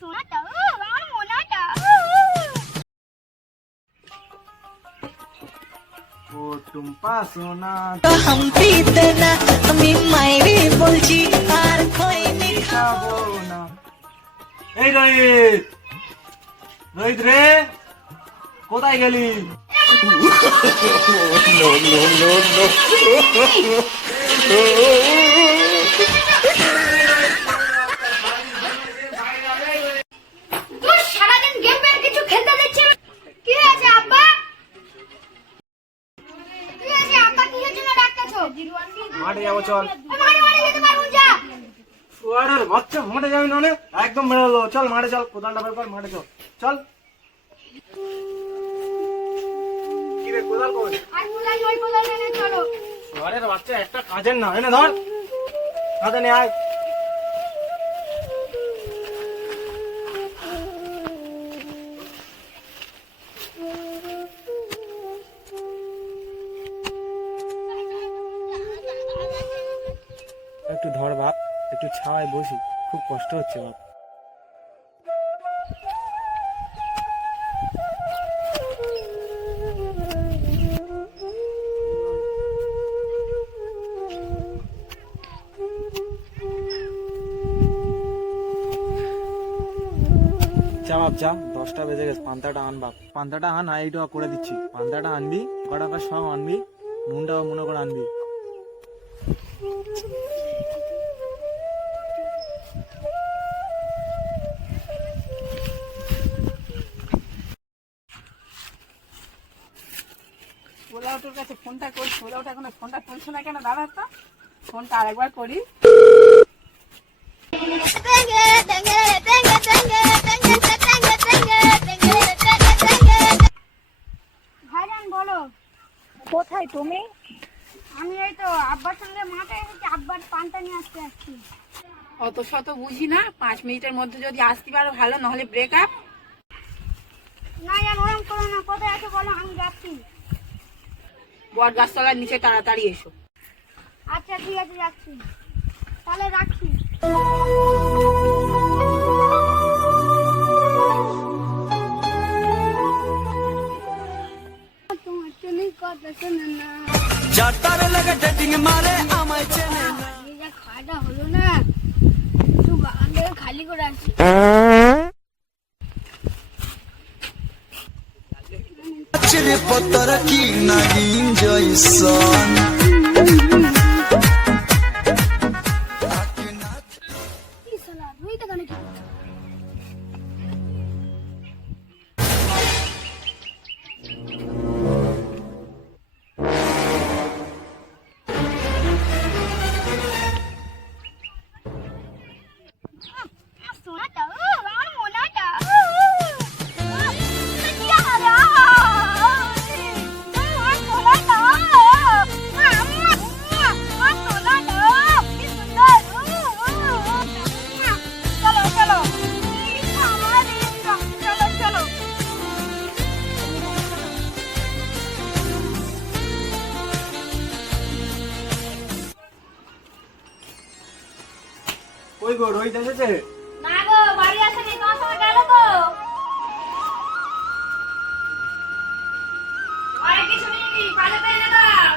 সোনাটা আমার মোনাটা ও টুম্পা সোনা हम पीते ना আমি মাইরি বলছি আর খইনি খাবো না। এই রোহিত, রোহিত রে, কোথায় গেলি? তুই সারাদিন গেম পেয়ে কিছু খেলতে দিচ্ছিস না। কি হয়েছে আব্বা? কি হয়েছে আব্বা, কিসের জন্য ডাকতেছো? মাঠে যাবো চল। মাঠে যেতে পারবো যা। শুয়ারের বাচ্চা, মাঠে যাবি না নে? একদম বেরোলো, চল মাঠে চল, কোদালটা বের কর, মাঠে চল চল। কি রে কোদাল কই? আর কোদাল ওই কোদাল নিয়ে চলো। শুয়ারের বাচ্চা একটা কাজের না, এনে ধর, হাতে নিয়ে আয়। একটু ধর বাপ, একটু ছাওয়ায় বসি, খুব কষ্ট হচ্ছে বাপ। যা বাপ যা, 10টা বেজে গেছে, পান্তাটা আন বাপ, পান্তাটা আন, এইটা করে দিচ্ছি, পান্তাটা আনবি, কটা সব আনবি, নুনটাও মনে করে আনবি। ওলা ওটার কাছে ফোনটা করছি, ওলা ওটা এখন ফোনটা তুলছে না কেন? দাঁড়া তো, ফোনটা আরেকবার করি। ভাইজান বলো। কোথায় তুমি? আমি এই তো আব্বার সঙ্গে মাঠে এসেছি, আব্বার পানটা নিয়ে আসছি। অত শত বুঝি না, 5 মিনিটের মধ্যে যদি আসতে পারো ভালো, নাহলে ব্রেকআপ। না জান, ওরম করো না, কোথায় আছে বলো, আমি যাচ্ছি। বট গাছতলার নিচে তাড়াতাড়ি এসো। আচ্ছা ঠিক আছে, যাচ্ছি, তাহলে রাখছি। তোমার জন্যই কথা শোনে না, যাতার লাগা ডেটিং মারে আমায় চেনে না এই যা খাওয়াটা হলো না, একটু বাগান থেকে খালি করে আসি। চিরে পতর কি নাগিন জয়সন কি শালা, রোহিত এখানে কি করছে? সোনাটা আমার মোনাটা কি হারা আমার সোনাটা আমার সোনাটা কি সুন্দর। চলো চলো আমার চলো চলো। ওই গো রোহিত এসেছে? না গো, বাড়ি আসেনি, তোমার সঙ্গে গেল তো। আরে কিছু নেই, কাজে এনে দাও।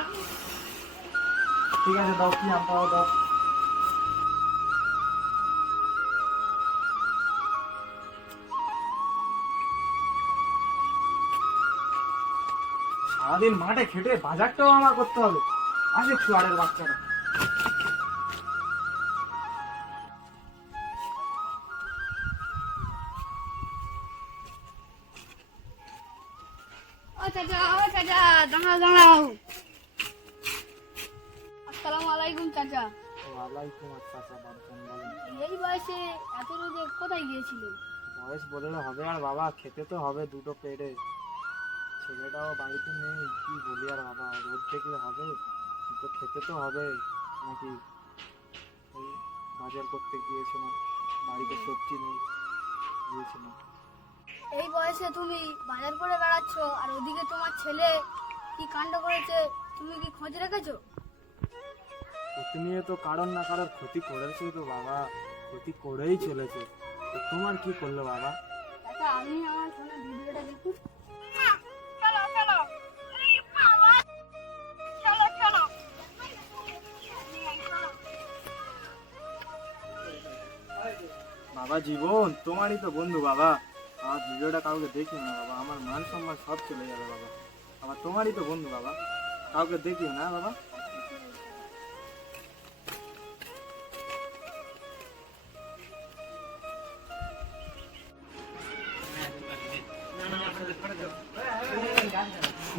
ঠিক আছে দাও, কি আমটা দাও। সারাদিন মাঠে খেটে বাজারটাও আমার করতে হবে, আসে শুয়ারের বাচ্চাটা। ও চাচা দাঁড়াও দাঁড়াও। আসসালামু আলাইকুম চাচা। ওয়ালাইকুম আসসালাম বাবজান, বলেন। এই বয়সে এত রোদে কোথায় গিয়েছিলেন? বয়স বদলে হবে আর বাবা, খেতে তো হবে দুটো পেটে, ছেলেটাও বাড়িতে নেই, কি বলি আর বাবা, রোদ দেখলে হবে, তো খেতে তো হবে নাকি। ওই বাজার করতে গিয়েছিলাম, বাড়িতে সবজি নেই, গিয়েছিলাম। এই বয়সে তুমি বাজার করে বেড়াচ্ছ, আর ওদিকে তোমার ছেলে কি কাণ্ড করেছে, তুমি কি খোঁজ রেখেছো? প্রতিনিয়ত কারণ না কারোর ক্ষতি করেছে তো বাবা, ক্ষতি করেই চলেছে। তো তোমার কি করলো বাবা? চাচা আমি আমার ফোনে ভিডিওটা দেখুন। বাবা জীবন তোমারই তো বন্ধু বাবা, আমার ভিডিওটা কাউকে দেখিও না বাবা, আমার মান সম্মান সব চলে যাবে বাবা। বাবা তোমারই তো বন্ধু বাবা, কাউকে দেখিও না বাবা।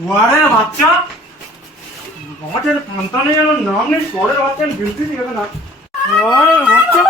ওয়ারে বাচ্চা, আমাদের সন্তানের যেন নাম নেই, পরের বাচ্চা বিলতি দিয়ে না। ওয়ারে বাচ্চা